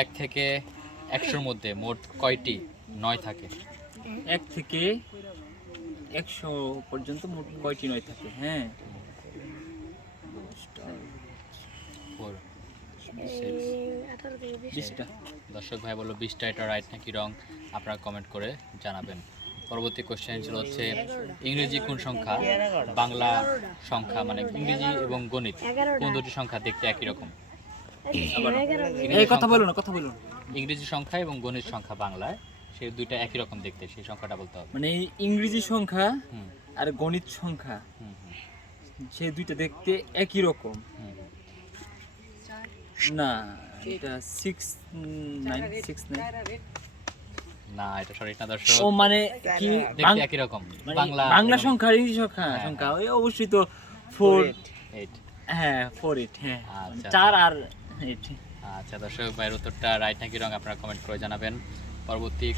1 থেকে 100-র মধ্যে মোট কয়টি 9 থাকে? 1 থেকে 100 পর্যন্ত মোট কয়টি নয় থাকে? হ্যাঁ, 4 6 20টা। দর্শক ভাই বললো 20টা, এটা রাইট নাকি রং আপনারা কমেন্ট করে জানাবেন। পরবর্তী কোশ্চেন ছিল হচ্ছে ইংরেজি কোন সংখ্যা বাংলা সংখ্যা মানে ইংরেজি এবং গণিত কোন দুটি সংখ্যা দেখতে একই রকম? এই কথা বলো না, কথা বলো না। ইংরেজি সংখ্যা এবং গণিত সংখ্যা বাংলায় সেই দুইটা একই রকম দেখতে, সেই সংখ্যাটা বলতে হবে। মানে ইংরেজি সংখ্যা হুম আর গণিত সংখ্যা হুম হুম, সেই দুইটা দেখতে একই রকম হুম। না, এটা 6 9 6 9। না, এটা সঠিক না দর্শক। ও মানে কি দেখতে একই রকম মানে বাংলা বাংলা এবং- সংখ্যা আর ইংরেজি সংখ্যা হ্যাঁ, সংখ্যা ওই অবশ্যই তো 4 8 হ্যাঁ 4 8 হ্যাঁ আচ্ছা। 4 আর 8। আচ্ছা দর্শক ভাইয়ের উত্তরটা রাইট নাকি রং আপনারা কমেন্ট করে জানাবেন। পরবর্তী